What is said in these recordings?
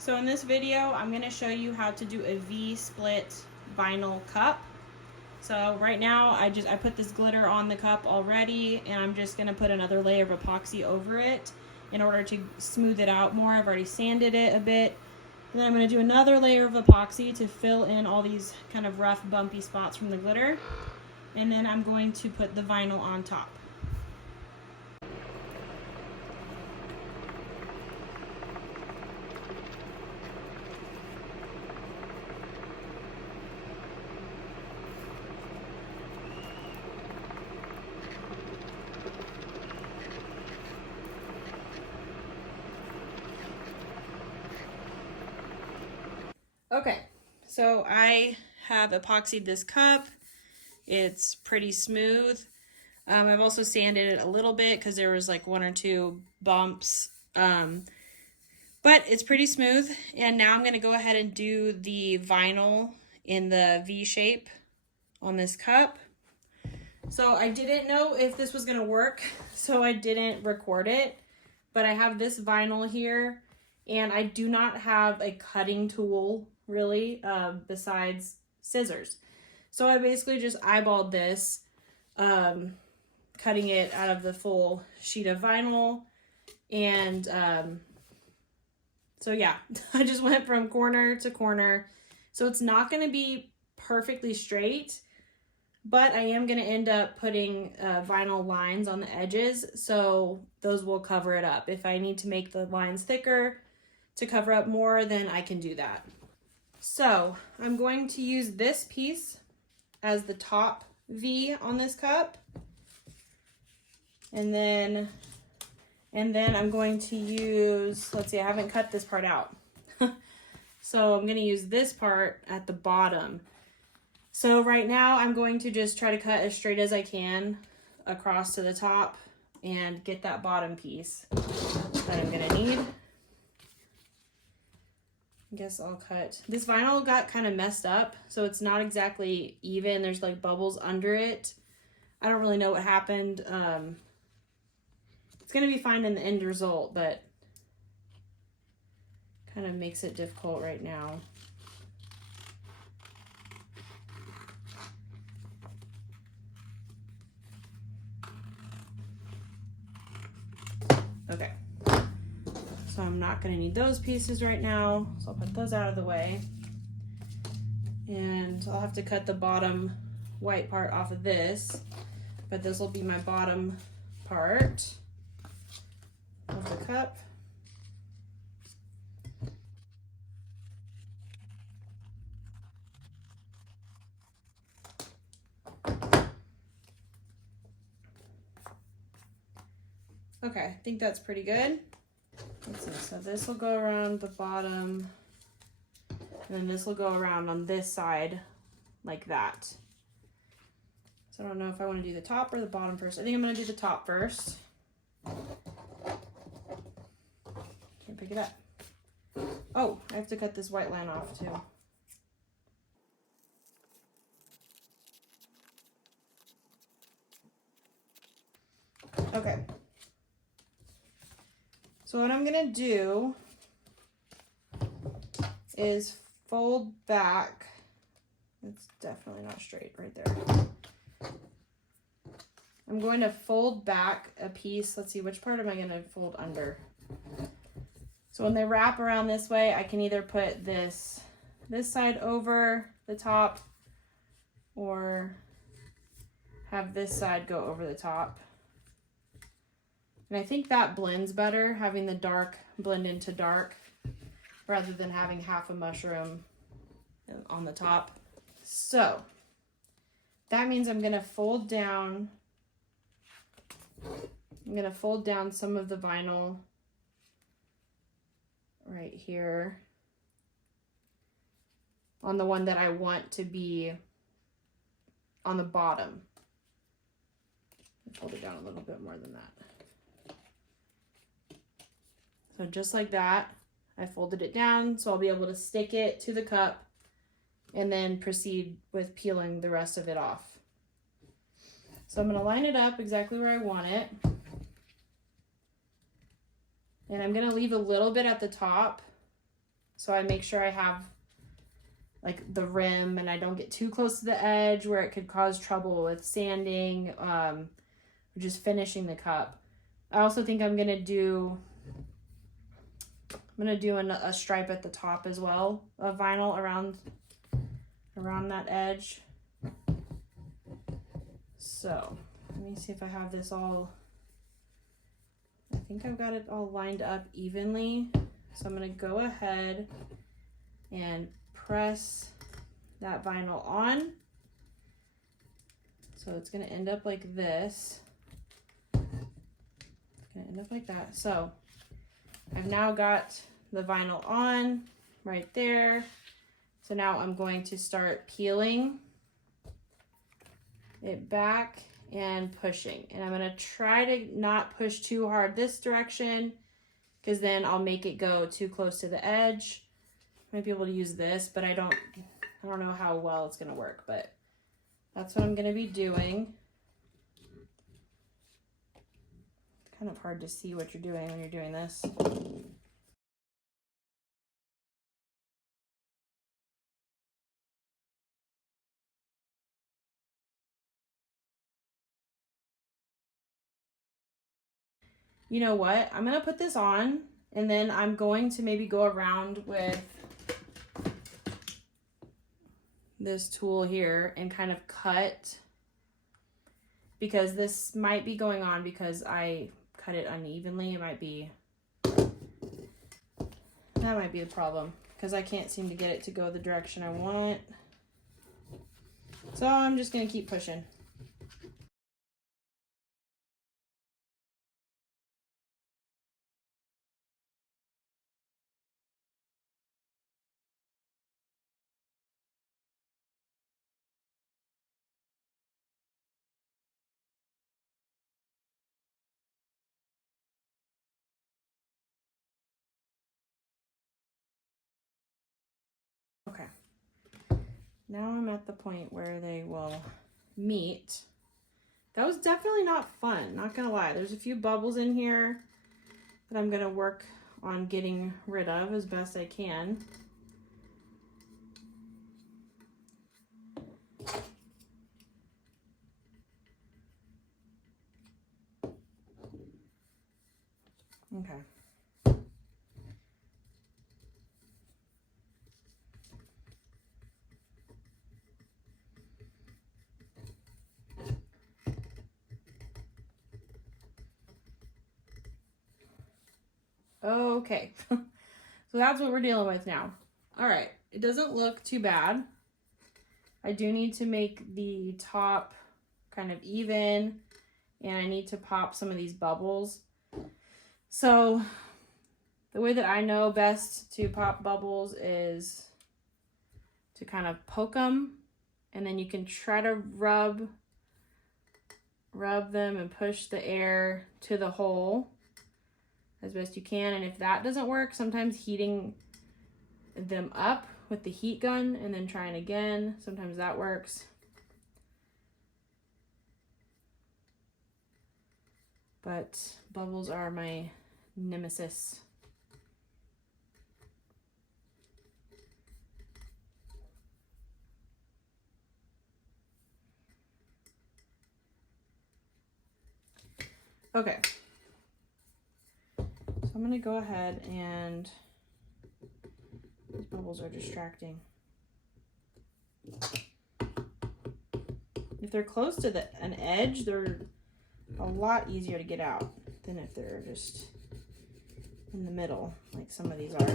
So in this video, I'm going to show you how to do a V-split vinyl cup. So right now, I put this glitter on the cup already, and I'm just going to put another layer of epoxy over it in order to smooth it out more. I've already sanded it a bit. And then I'm going to do another layer of epoxy to fill in all these kind of rough, bumpy spots from the glitter. And then I'm going to put the vinyl on top. Okay, so I have epoxied this cup. It's pretty smooth. I've also sanded it a little bit because there was like one or two bumps. But it's pretty smooth. And now I'm going to go ahead and do the vinyl in the V shape on this cup. So I didn't know if this was going to work, so I didn't record it. But I have this vinyl here, and I do not have a cutting tool, really, besides scissors. So I basically just eyeballed this, cutting it out of the full sheet of vinyl. And so yeah, I just went from corner to corner. So it's not going to be perfectly straight, but I am going to end up putting vinyl lines on the edges, so those will cover it up. If I need to make the lines thicker to cover up more, then I can do that. So I'm going to use this piece as the top V on this cup. And then I'm going to use, let's see, I haven't cut this part out. So I'm going to use this part at the bottom. So right now I'm going to just try to cut as straight as I can across to the top and get that bottom piece that I'm going to need. I guess I'll cut. This vinyl got kind of messed up, so it's not exactly even. There's like bubbles under it. I don't really know what happened. It's going to be fine in the end result, but kind of makes it difficult right now. Okay, so I'm not going to need those pieces right now, so I'll put those out of the way. And I'll have to cut the bottom white part off of this, but this will be my bottom part of the cup. Okay, I think that's pretty good. Let's see, so this will go around the bottom, and then this will go around on this side like that. So I don't know if I want to do the top or the bottom first. I think I'm going to do the top first. Can't pick it up. Oh, I have to cut this white line off too. Okay. So what I'm going to do is fold back. It's definitely not straight right there. I'm going to fold back a piece. Let's see, which part am I going to fold under? So when they wrap around this way, I can either put this side over the top or have this side go over the top. And I think that blends better, having the dark blend into dark rather than having half a mushroom on the top. So that means I'm going to fold down some of the vinyl right here on the one that I want to be on the bottom. Fold it down a little bit more than that. So just like that, I folded it down so I'll be able to stick it to the cup and then proceed with peeling the rest of it off. So I'm going to line it up exactly where I want it. And I'm going to leave a little bit at the top So I make sure I have like the rim and I don't get too close to the edge where it could cause trouble with sanding, or just finishing the cup. I also think I'm gonna do a stripe at the top as well of vinyl around that edge. So let me see if I have this all. I think I've got it all lined up evenly. So I'm gonna go ahead and press that vinyl on. So it's gonna end up like this. It's gonna end up like that. So I've now got the vinyl on right there. So now I'm going to start peeling it back and pushing. And I'm gonna try to not push too hard this direction because then I'll make it go too close to the edge. I might be able to use this, but I don't know how well it's gonna work, but that's what I'm gonna be doing. It's kind of hard to see what you're doing when you're doing this. You know what? I'm gonna put this on and then I'm going to maybe go around with this tool here and kind of cut, because this might be going on because I cut it unevenly. That might be the problem because I can't seem to get it to go the direction I want. So I'm just gonna keep pushing. Okay. Now I'm at the point where they will meet. That was definitely not fun, not gonna lie. There's a few bubbles in here that I'm gonna work on getting rid of as best I can. Okay. Okay. So that's what we're dealing with now. All right. It doesn't look too bad. I do need to make the top kind of even, and I need to pop some of these bubbles. So the way that I know best to pop bubbles is to kind of poke them, and then you can try to rub them and push the air to the hole as best you can. And if that doesn't work, sometimes heating them up with the heat gun and then trying again, sometimes that works. But bubbles are my nemesis. Okay. So I'm gonna go ahead and these bubbles are distracting. If they're close to an edge, they're a lot easier to get out than if they're just in the middle, like some of these are.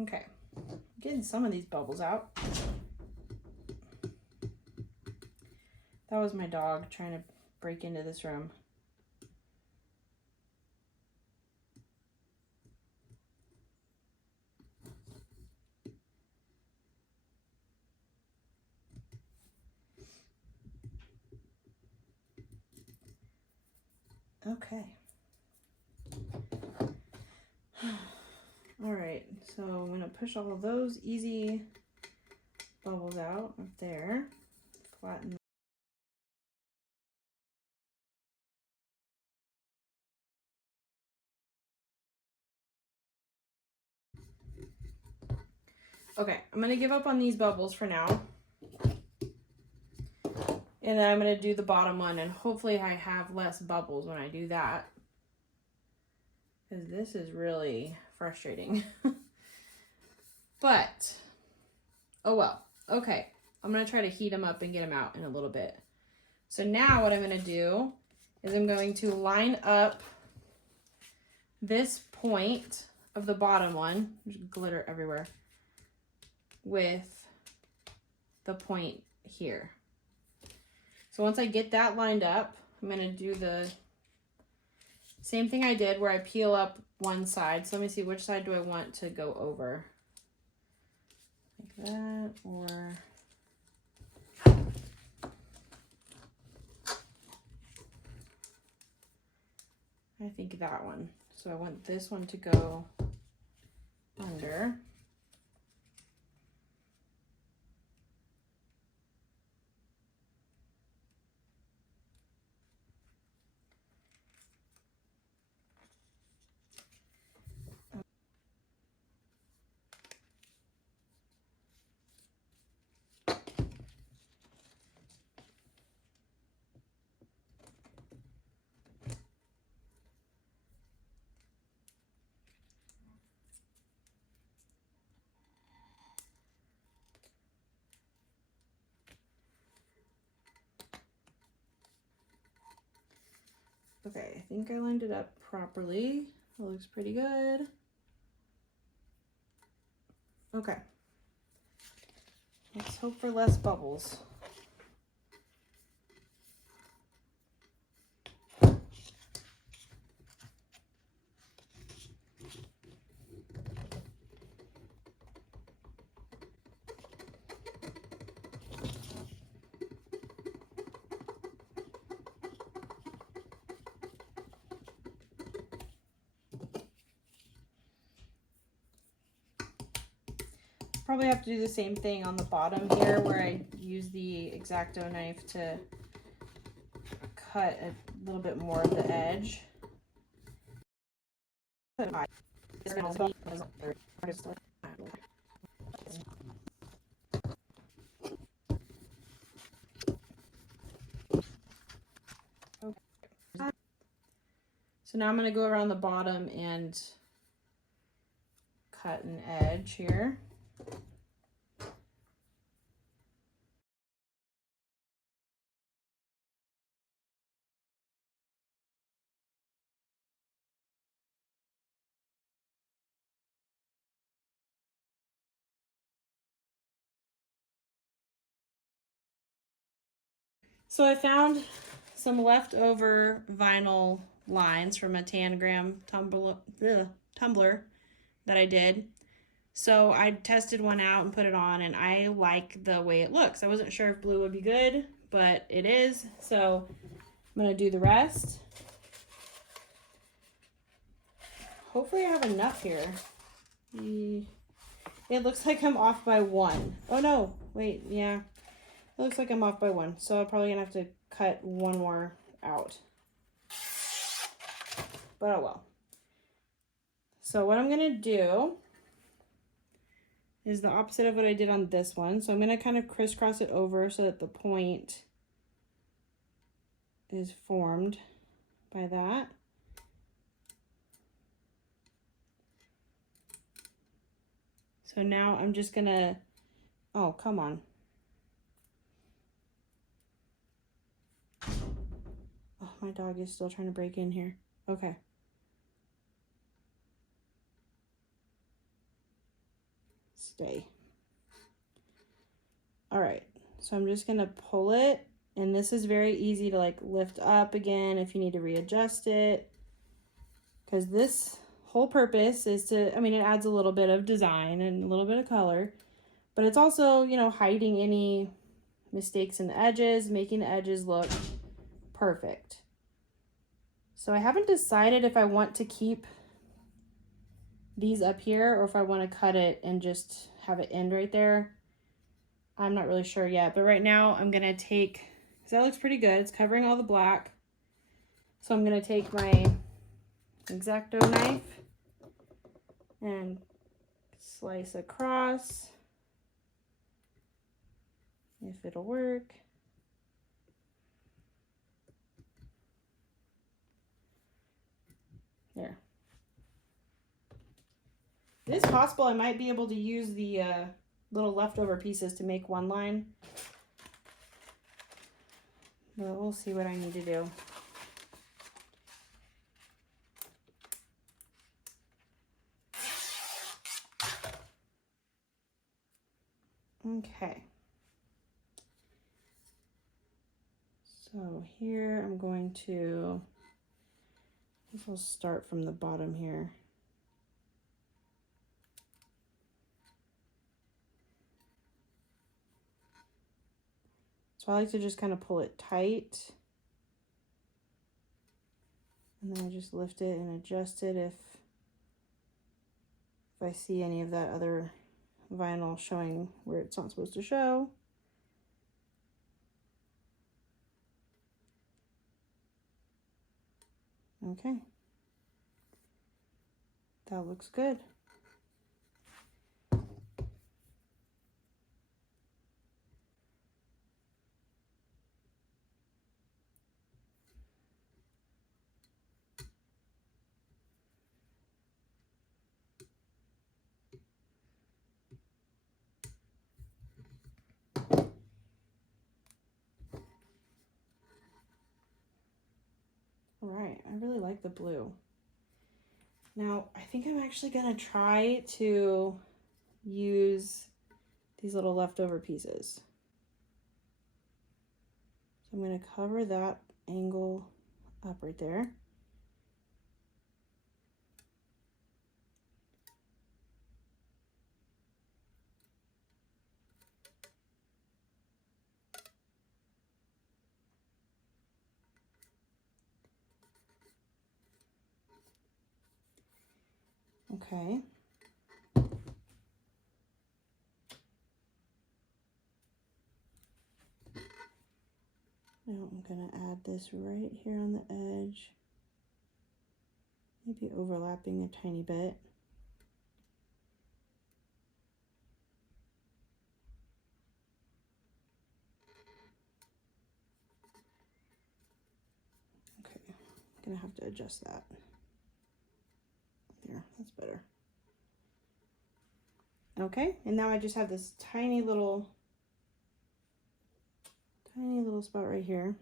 Okay, getting some of these bubbles out. That was my dog trying to break into this room. Okay. All right, so I'm gonna push all of those easy bubbles out up there. Flatten. Okay, I'm gonna give up on these bubbles for now. And then I'm gonna do the bottom one, and hopefully I have less bubbles when I do that. Because this is really frustrating. But, oh well. Okay, I'm gonna try to heat them up and get them out in a little bit. So now what I'm gonna do is I'm going to line up this point of the bottom one, there's glitter everywhere, with the point here. So once I get that lined up, I'm gonna do the same thing I did where I peel up one side. So let me see, which side do I want to go over? Like that, or I think that one. So I want this one to go under. Okay, I think I lined it up properly. It looks pretty good. Okay. Let's hope for less bubbles. Probably have to do the same thing on the bottom here where I use the X-Acto knife to cut a little bit more of the edge. So now I'm going to go around the bottom and cut an edge here. So I found some leftover vinyl lines from a Tangram tumbler that I did. So I tested one out and put it on, and I like the way it looks. I wasn't sure if blue would be good, but it is. So I'm gonna do the rest. Hopefully I have enough here. It looks like I'm off by one. Oh no, wait, yeah. It looks like I'm off by one, so I'm probably gonna have to cut one more out. But oh well. So what I'm gonna do is the opposite of what I did on this one. So I'm gonna kind of crisscross it over so that the point is formed by that. So now I'm just gonna, oh, come on. Oh, my dog is still trying to break in here. Okay. Stay. All right, so I'm just gonna pull it, and this is very easy to like lift up again if you need to readjust it, because this whole purpose is to, I mean, it adds a little bit of design and a little bit of color, but it's also, you know, hiding any mistakes in the edges, making the edges look perfect. So I haven't decided if I want to keep these up here or if I want to cut it and just have it end right there. I'm not really sure yet, but right now I'm gonna take, because that looks pretty good, it's covering all the black. So I'm gonna take my X-Acto knife and slice across, if it'll work. There. It is possible I might be able to use the little leftover pieces to make one line. But we'll see what I need to do. Okay. So here I'm going to, I guess I'll start from the bottom here. So I like to just kind of pull it tight. And then I just lift it and adjust it if I see any of that other vinyl showing where it's not supposed to show. Okay. That looks good. All right, I really like the blue. Now, I think I'm actually gonna try to use these little leftover pieces. So I'm gonna cover that angle up right there. Okay. Now I'm gonna add this right here on the edge. Maybe overlapping a tiny bit. Okay, I'm gonna have to adjust that. There, that's better. Okay, and now I just have this tiny little spot right here.